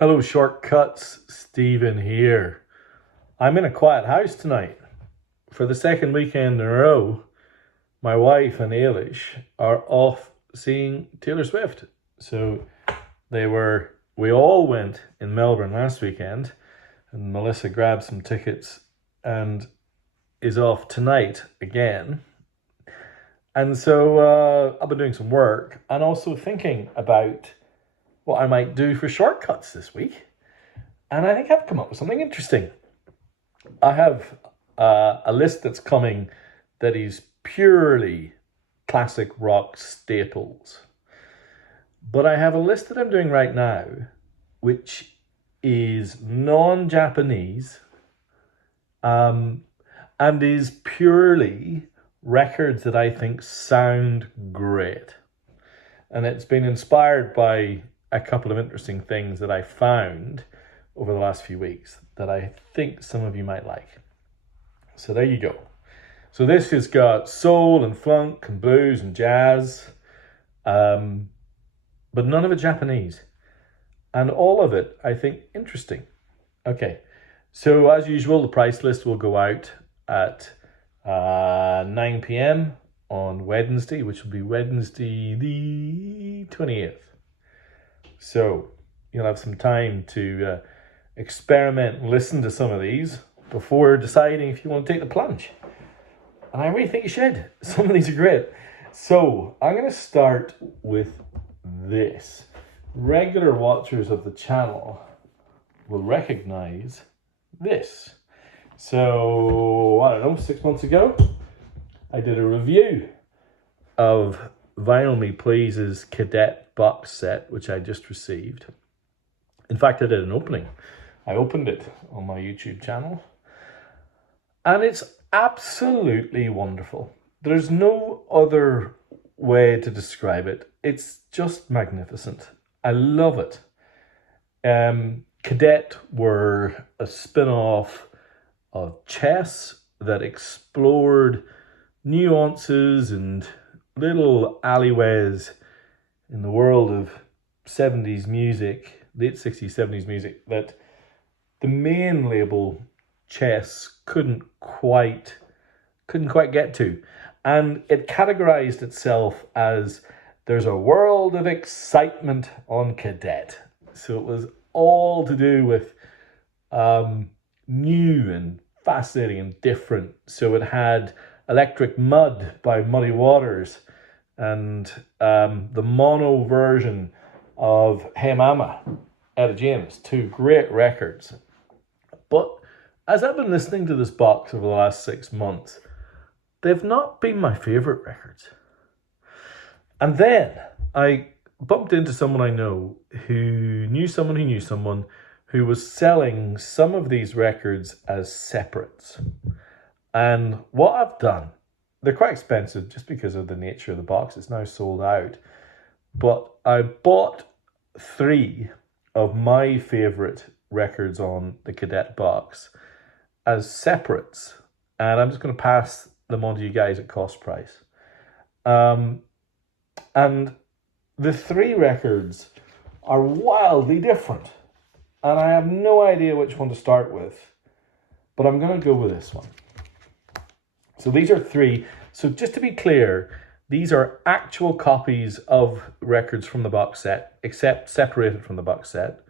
Hello, Shortcuts. Stephen here. I'm in a quiet house tonight. For the second weekend in a row, my wife and Ailish are off seeing Taylor Swift. So we all went in Melbourne last weekend, and Melissa grabbed some tickets and is off tonight again. And so I've been doing some work and also thinking about what I might do for shortcuts this week. And I think I've come up with something interesting. I have a list that's coming that is purely classic rock staples. But I have a list that I'm doing right now, which is non-Japanese and is purely records that I think sound great. And it's been inspired by a couple of interesting things that I found over the last few weeks that I think some of you might like. So there you go. So this has got soul and funk and blues and jazz, but none of it Japanese. And all of it, I think, interesting. Okay, so as usual, the price list will go out at 9 p.m. on Wednesday, which will be Wednesday the 28th. So you'll have some time to experiment and listen to some of these before deciding if you want to take the plunge. And I really think you should. Some of these are great. So I'm going to start with this. Regular watchers of the channel will recognize this. So, I don't know, 6 months ago, I did a review of Vinyl Me Please's Cadet box set, which I just received. In fact, I did an opening. I opened it on my YouTube channel. And it's absolutely wonderful. There's no other way to describe it. It's just magnificent. I love it. Cadet were a spin-off of Chess that explored nuances and little alleyways in the world of 70s music, late 60s, 70s music, that the main label Chess couldn't quite get to. And it categorized itself as there's a world of excitement on Cadet. So it was all to do with new and fascinating and different. So it had Electric Mud by Muddy Waters and the mono version of Hey Mama, Etta James, two great records. But as I've been listening to this box over the last 6 months, they've not been my favourite records. And then I bumped into someone I know who knew someone who was selling some of these records as separates. And what I've done, they're quite expensive just because of the nature of the box. It's now sold out. But I bought 3 of my favourite records on the Cadet box as separates. And I'm just going to pass them on to you guys at cost price. And the 3 records are wildly different. And I have no idea which one to start with. But I'm going to go with this one. So these are 3. So just to be clear, these are actual copies of records from the box set, except separated from the box set.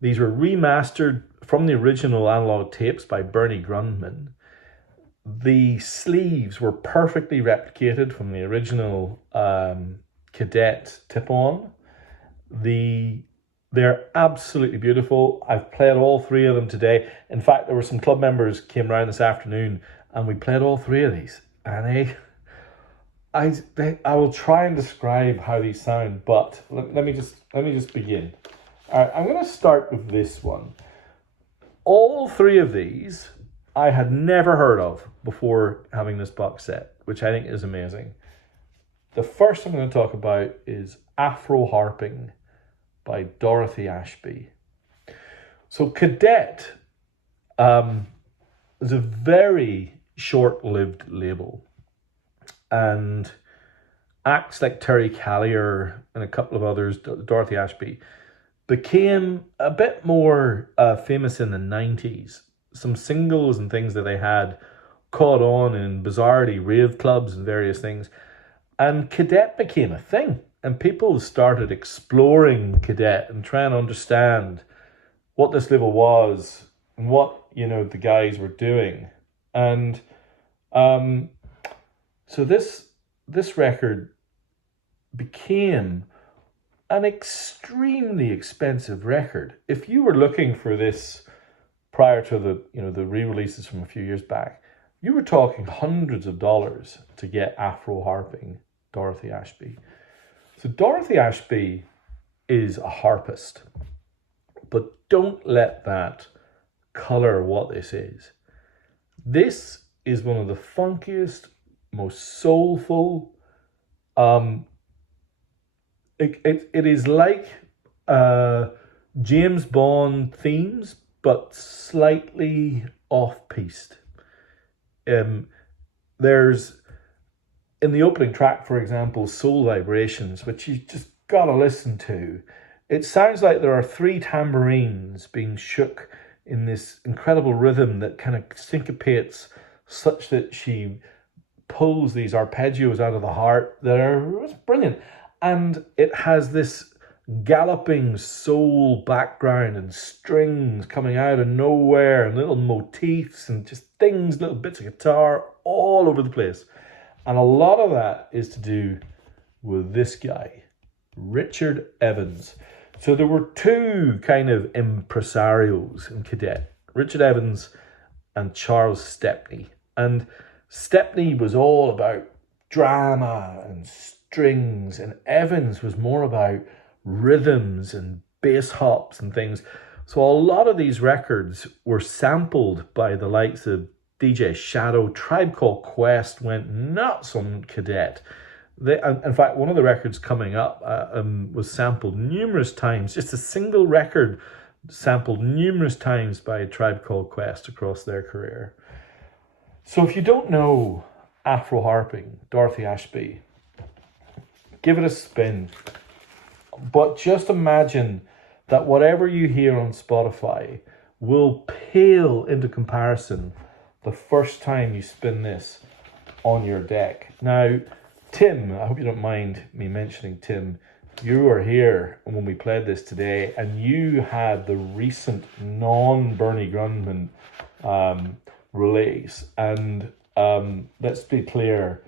These were remastered from the original analog tapes by Bernie Grundman. The sleeves were perfectly replicated from the original Cadet tip-on. They're absolutely beautiful. I've played all 3 of them today. In fact, there were some club members came around this afternoon and we played all 3 of these. And I will try and describe how these sound, but let me just begin. All right, I'm going to start with this one. All 3 of these I had never heard of before having this box set, which I think is amazing. The first I'm going to talk about is Afro Harping by Dorothy Ashby. So Cadet is a very short-lived label, and acts like Terry Callier and a couple of others, Dorothy Ashby, became a bit more famous in the 90s. Some singles and things that they had caught on in bizarrely rave clubs and various things. And Cadet became a thing. And people started exploring Cadet and trying to understand what this label was and what, the guys were doing. And so this record became an extremely expensive record. If you were looking for this prior to the re-releases from a few years back, you were talking hundreds of dollars to get Afro harping Dorothy Ashby. So Dorothy Ashby is a harpist, but don't let that color what this is. This is one of the funkiest, most soulful. It is like James Bond themes, but slightly off-piste. There's, in the opening track, for example, Soul Vibrations, which you just gotta listen to. It sounds like there are 3 tambourines being shook in this incredible rhythm that kind of syncopates such that she pulls these arpeggios out of the heart that are brilliant. And it has this galloping soul background and strings coming out of nowhere and little motifs and just things, little bits of guitar all over the place. And a lot of that is to do with this guy, Richard Evans. So there were 2 kind of impresarios in Cadet, Richard Evans and Charles Stepney. And Stepney was all about drama and strings, and Evans was more about rhythms and bass hops and things. So a lot of these records were sampled by the likes of DJ Shadow. Tribe Called Quest went nuts on Cadet. In fact, one of the records coming up was sampled numerous times. Just a single record sampled numerous times by Tribe Called Quest across their career. So if you don't know Afro harping, Dorothy Ashby, give it a spin. But just imagine that whatever you hear on Spotify will pale into comparison the first time you spin this on your deck. Now, Tim, I hope you don't mind me mentioning Tim, you were here when we played this today, and you had the recent non-Bernie Grundman release. And let's be clear,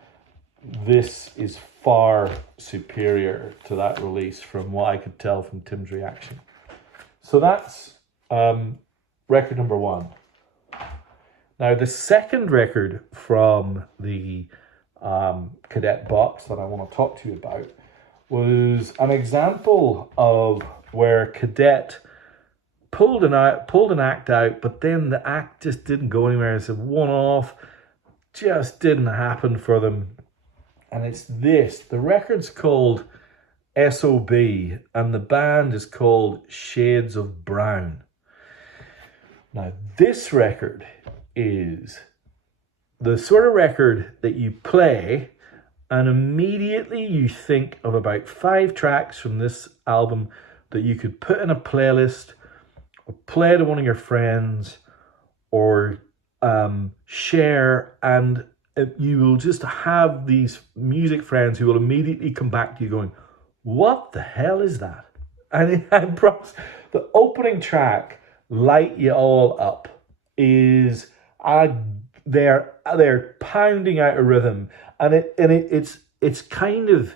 this is far superior to that release from what I could tell from Tim's reaction. So that's record number 1. Now, the second record from the Cadet box that I want to talk to you about was an example of where Cadet pulled an act out, but then the act just didn't go anywhere. It's a one-off, just didn't happen for them. And it's this. The record's called S.O.B. and the band is called Shades of Brown. Now, this record is the sort of record that you play and immediately you think of about 5 tracks from this album that you could put in a playlist or play to one of your friends or share, and you will just have these music friends who will immediately come back to you going, what the hell is that? And I promise, the opening track, Light You All Up, is they're pounding out a rhythm, and it's kind of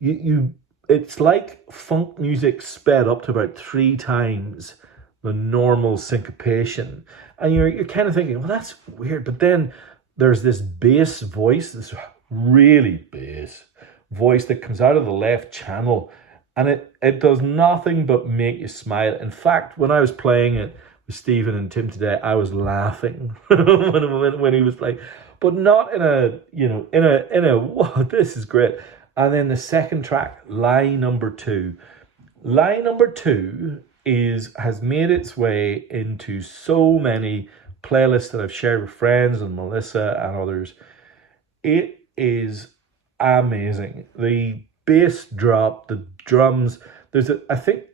it's like funk music sped up to about 3 times the normal syncopation, and you're kind of thinking, well, that's weird. But then there's this bass voice, this really bass voice that comes out of the left channel, and it does nothing but make you smile. In fact, when I was playing it with Stephen and Tim today, I was laughing when he was playing, but not in a whoa, this is great. And then the second track, line number 2. Line number 2 has made its way into so many playlists that I've shared with friends and Melissa and others. It is amazing. The bass drop, the drums. I think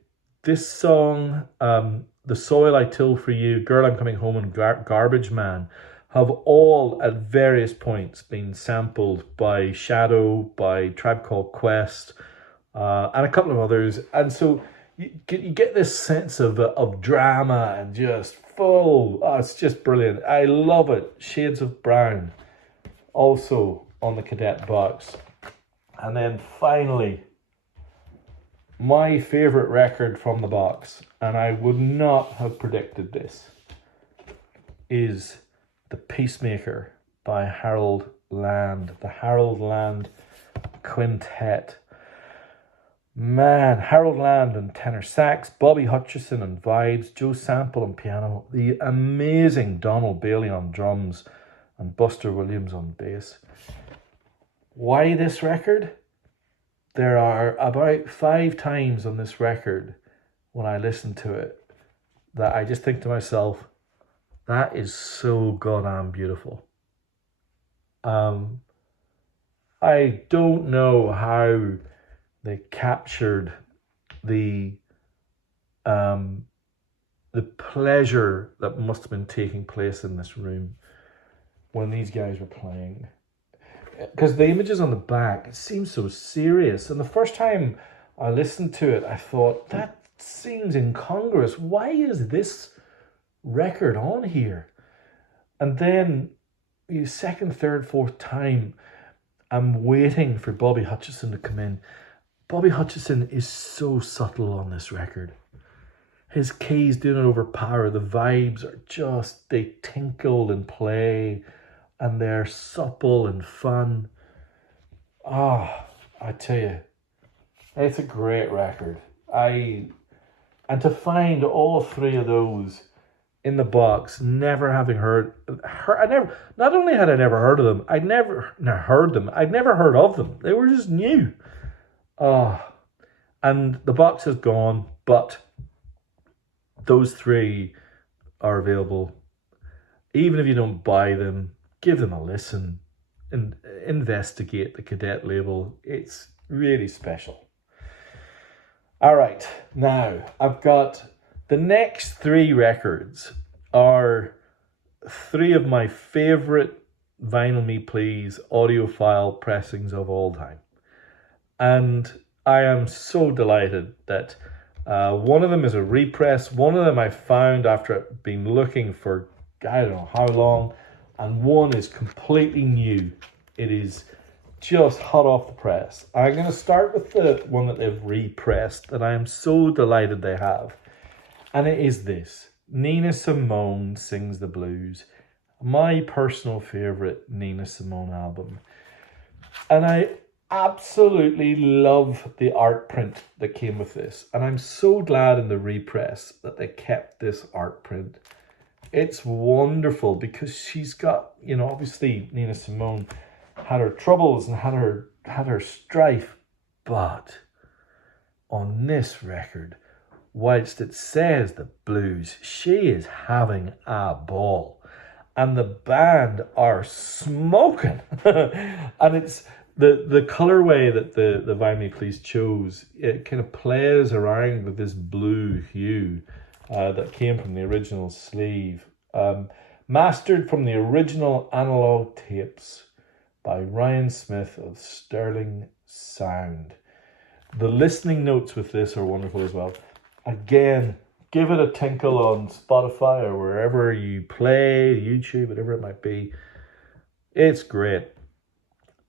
this song, The Soil I Till for You, Girl I'm Coming Home, and Garbage Man have all at various points been sampled by Shadow, by Tribe Called Quest, and a couple of others. And so you get this sense of drama and just full. Oh, it's just brilliant. I love it. Shades of Brown, also on the cadet box. And then finally, my favourite record from the box, and I would not have predicted this, is The Peacemaker by Harold Land. The Harold Land Quintet. Man, Harold Land on tenor sax, Bobby Hutcherson on vibes, Joe Sample on piano, the amazing Donald Bailey on drums, and Buster Williams on bass. Why this record? There are about 5 times on this record when I listen to it that I just think to myself, that is so goddamn beautiful. I don't know how they captured the pleasure that must have been taking place in this room when these guys were playing. Because the images on the back, it seems so serious. And the first time I listened to it, I thought, that seems incongruous. Why is this record on here? And then the second, third, fourth time, I'm waiting for Bobby Hutcherson to come in. Bobby Hutcherson is so subtle on this record. His keys do not overpower. The vibes are just, they tinkle and play, and they're supple and fun. I tell you, it's a great record. And to find all 3 of those in the box, never having not only had I never heard of them, I'd never heard of them. They were just new. And the box is gone, but those 3 are available. Even if you don't buy them, give them a listen and investigate the Cadet label. It's really special. All right, now I've got the next 3 records are 3 of my favorite Vinyl Me Please audiophile pressings of all time. And I am so delighted that one of them is a repress. One of them I found after being looking for I don't know how long, and one is completely new. It is just hot off the press. I'm going to start with the one that they've repressed that I am so delighted they have. And it is this. Nina Simone Sings the Blues. My personal favourite Nina Simone album. And I absolutely love the art print that came with this. And I'm so glad in the repress that they kept this art print. It's wonderful because she's got, obviously Nina Simone had her troubles and had her strife. But on this record, whilst it says the blues, she is having a ball. And the band are smoking. And it's the colorway that the Vinyl Me Please chose, it kind of plays around with this blue hue that came from the original sleeve. Mastered from the original analog tapes by Ryan Smith of Sterling Sound. The listening notes with this are wonderful as well. Again, give it a tinkle on Spotify or wherever you play, YouTube, whatever it might be. It's great.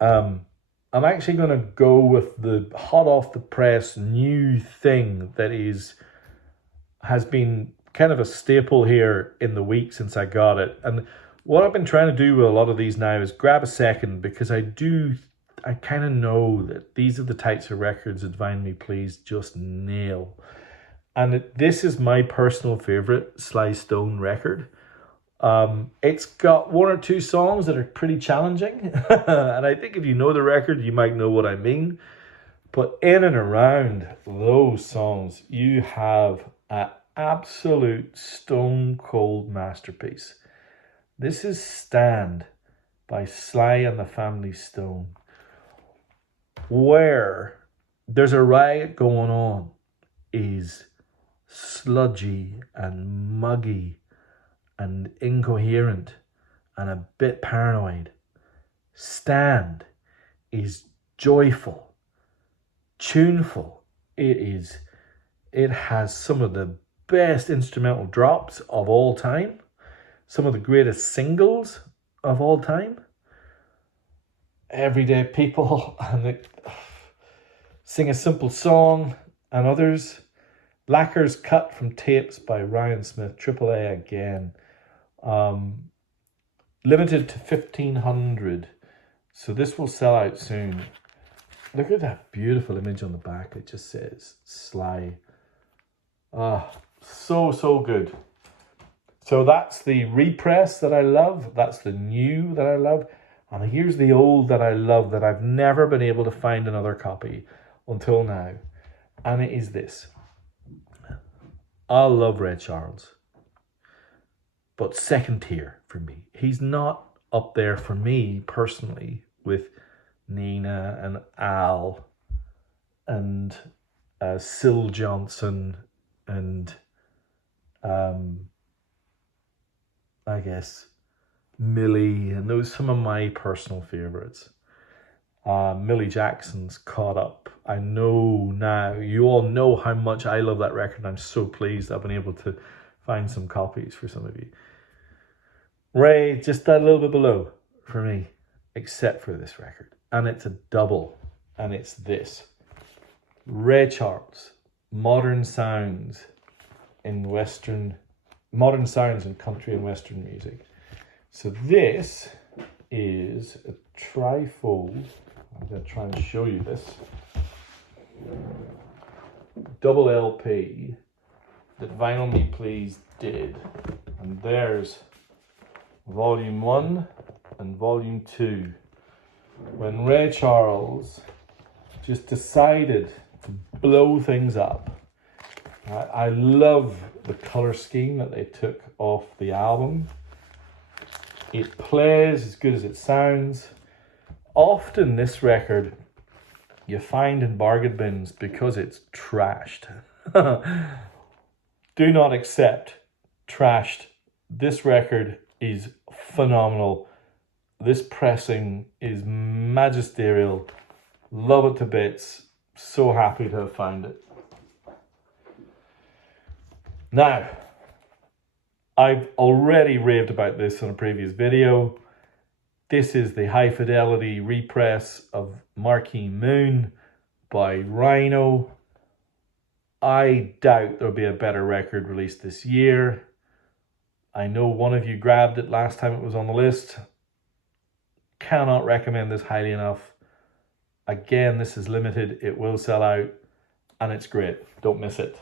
I'm actually going to go with the hot off the press new thing that has been kind of a staple here in the week since I got it. And what I've been trying to do with a lot of these now is grab a second, because I kind of know that these are the types of records that Vinyl Me Please just nail. And this is my personal favorite Sly Stone record. It's got 1 or 2 songs that are pretty challenging. And I think if you know the record, you might know what I mean. But in and around those songs, you have an absolute stone cold masterpiece. This is Stand by Sly and the Family Stone, where there's a riot going on is sludgy and muggy and incoherent and a bit paranoid. Stand is joyful, tuneful. It has some of the best instrumental drops of all time, some of the greatest singles of all time. Everyday people and they sing a simple song, and others. Lacquers cut from tapes by Ryan Smith, AAA again. Limited to 1,500. So this will sell out soon. Look at that beautiful image on the back. It just says Sly. So good. So that's the repress that I love. That's the new that I love. And here's the old that I love that I've never been able to find another copy until now. And it is this. I love Ray Charles. But second tier for me. He's not up there for me personally with Nina and Al and Syl Johnson and I guess Millie, and those are some of my personal favorites. Millie Jackson's Caught Up. I know now, you all know how much I love that record. I'm so pleased I've been able to find some copies for some of you. Ray, just that little bit below for me, except for this record. And it's a double, and it's this. Ray Charles, Modern Sounds in country and Western music. So this is a trifold. I'm going to try and show you this. Double LP that Vinyl Me Please did. And there's Volume 1 and Volume 2. When Ray Charles just decided to blow things up. I love the colour scheme that they took off the album. It plays as good as it sounds. Often this record you find in bargain bins because it's trashed. Do not accept trashed. This record is phenomenal. This pressing is magisterial. Love it to bits. So happy to have found it. Now, I've already raved about this in a previous video. This is the high fidelity repress of Marquee Moon by Rhino. I doubt there'll be a better record released this year. I know one of you grabbed it last time it was on the list. Cannot recommend this highly enough. Again, this is limited. It will sell out and it's great. Don't miss it.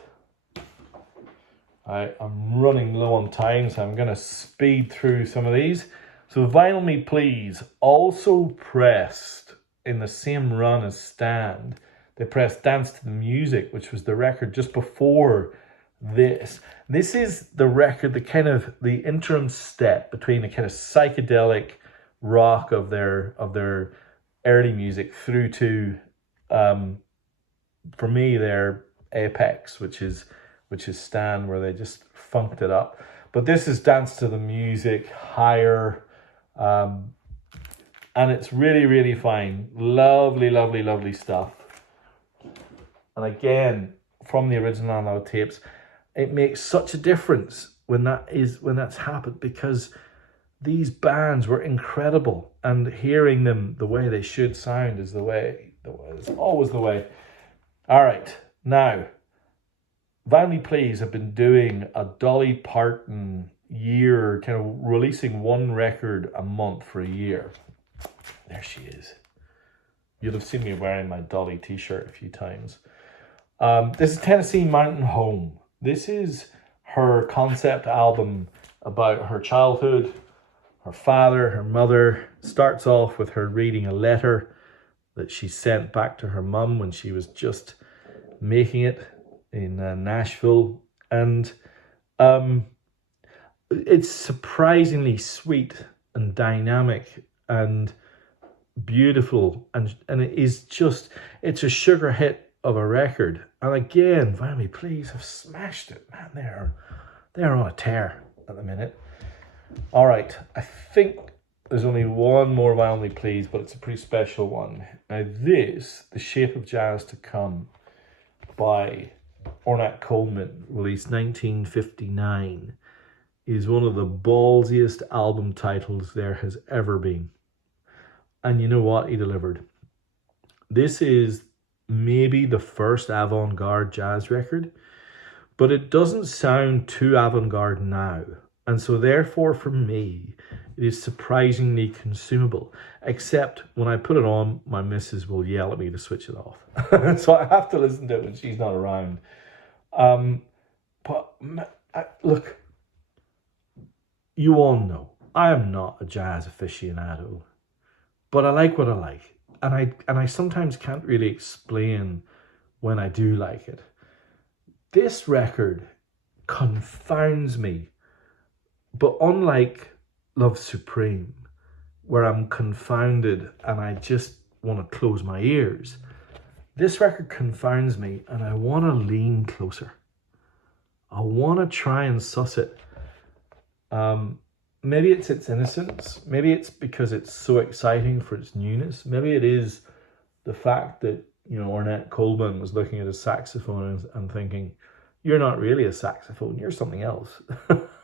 I'm running low on time, so I'm going to speed through some of these. So Vinyl Me Please, also pressed in the same run as Stand. They pressed Dance to the Music, which was the record just before this. This is the record, the interim step between the kind of psychedelic rock of their early music through to, for me, their apex, which is Stand, where they just funked it up. But this is Dance to the Music, higher, and it's really, really fine. Lovely, lovely, lovely stuff. And again, from the original analog tapes, it makes such a difference when that's happened, because these bands were incredible, and hearing them the way they should sound is always the way. All right, now, Vinyl Me Please have been doing a Dolly Parton year, kind of releasing one record a month for a year. There she is. You'll have seen me wearing my Dolly t-shirt a few times. This is Tennessee Mountain Home. This is her concept album about her childhood, her father, her mother. Starts off with her reading a letter that she sent back to her mum when she was just making it in Nashville, and it's surprisingly sweet and dynamic and beautiful, and it's a sugar hit of a record. And again, Vinyl Me Please have smashed it. Man, they're on a tear at the minute. All right, I think there's only one more Vinyl Me Please, but it's a pretty special one. Now this, The Shape of Jazz to Come by Ornette Coleman, released 1959, is one of the ballsiest album titles there has ever been. And you know what? He delivered. This is maybe the first avant-garde jazz record, but it doesn't sound too avant-garde now. And so therefore, for me, it is surprisingly consumable. Except when I put it on, my missus will yell at me to switch it off. So I have to listen to it when she's not around. Look, you all know, I am not a jazz aficionado, but I like what I like. And I sometimes can't really explain when I do like it. This record confounds me. But unlike Love Supreme, where I'm confounded and I just want to close my ears, this record confounds me and I want to lean closer. I want to try and suss it. Maybe it's its innocence. Maybe it's because it's so exciting for its newness. Maybe it is the fact that, Ornette Coleman was looking at a saxophone and thinking, you're not really a saxophone, you're something else.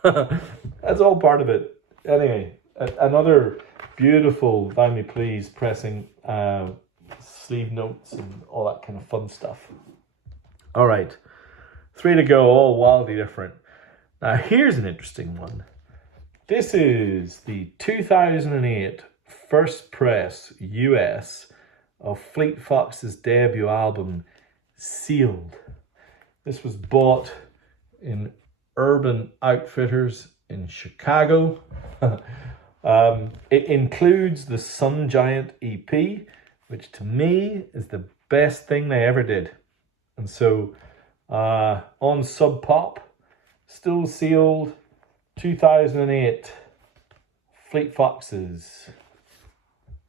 That's all part of it. Anyway, another beautiful Vinyl Me Please pressing, sleeve notes and all that kind of fun stuff. All right, 3 to go, all wildly different. Now here's an interesting one. This is the 2008 first press US of Fleet Fox's debut album, Sealed. This was bought in Urban Outfitters in Chicago. It includes the Sun Giant EP, which to me is the best thing they ever did. And so on Sub Pop, still sealed, 2008, Fleet Foxes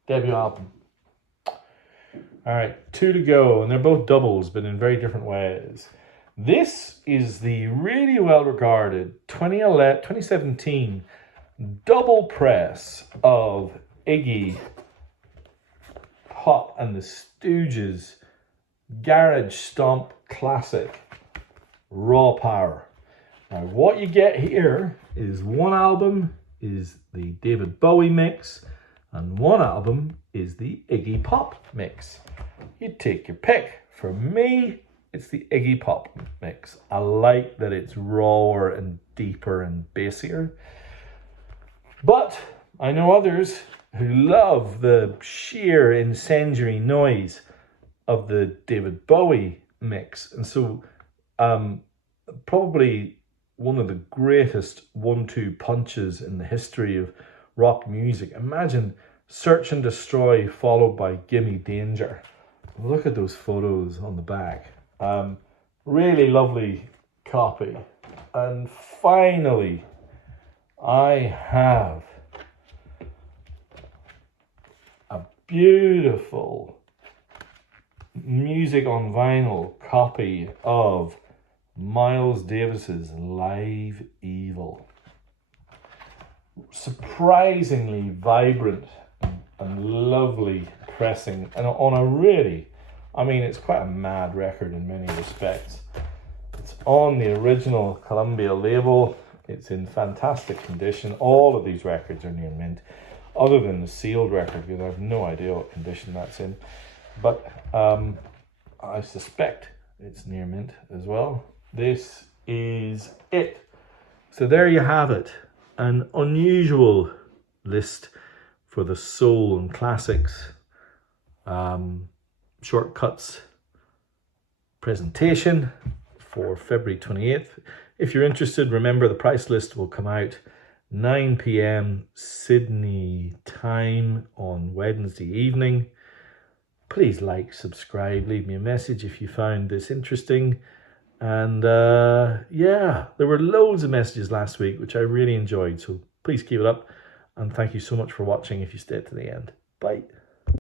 debut album. All right, 2 to go, and they're both doubles, but in very different ways. This is the really well-regarded 2017 double press of Iggy Pop and the Stooges garage stomp classic, Raw Power. Now, what you get here is one album is the David Bowie mix, and one album is the Iggy Pop mix. You take your pick. For me, it's the Iggy Pop mix. I like that it's rawer and deeper and bassier. But I know others who love the sheer incendiary noise of the David Bowie mix. And so probably one of the greatest 1-2 punches in the history of rock music. Imagine Search and Destroy followed by Gimme Danger. Look at those photos on the back. Really lovely copy. And finally, I have a beautiful music on vinyl copy of Miles Davis's Live Evil. Surprisingly vibrant and lovely pressing, and on a really, it's quite a mad record in many respects. It's on the original Columbia label. It's in fantastic condition. All of these records are near mint, other than the sealed record, because I have no idea what condition that's in. But I suspect it's near mint as well. This is it. So there you have it. An unusual list for the soul and classics shortcuts presentation for February 28th. If you're interested, remember the price list will come out 9 p.m. Sydney time on Wednesday evening. Please like, subscribe, leave me a message if you found this interesting. And yeah, there were loads of messages last week, which I really enjoyed. So please keep it up. And thank you so much for watching if you stayed to the end. Bye.